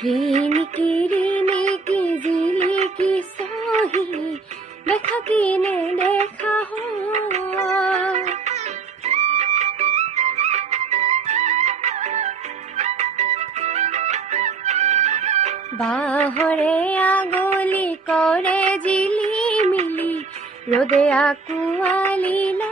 প্রেম কি নেকি কি জিলে কি সহি দেখা কি নে দেখা হয় বাহরে আগলি করে জিলি মিলি রোদে আকুয়ালি না